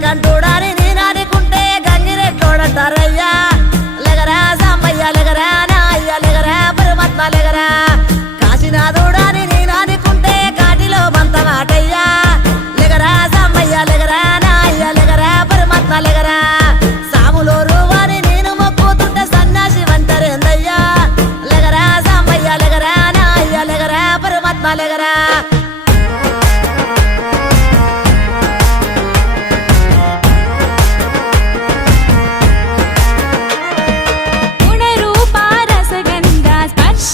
కంటూడాని నేనానుకుంటే గంగిరెట్లోడంటారయ్యా లెగరా సాంబయ్య లెగరా నా అయ్య లెగరా పరమాత్మ లెగరా కాశీనాథుడాని నేనానుకుంటే కాటిలో బంత మాటయ్యా లెగరా సాంబయ్య లెగరా నా అయ్య లెగరా పరమాత్మ లెగరా సాములోరు వారి నేను మొక్కుతుంటే సన్యాసి వంటరేందయ్యా లెగరా సాంబయ్య లెగరా నా అయ్య లెగరా పరమాత్మ లెగరా గుణరూప రసగంధ స్పర్శ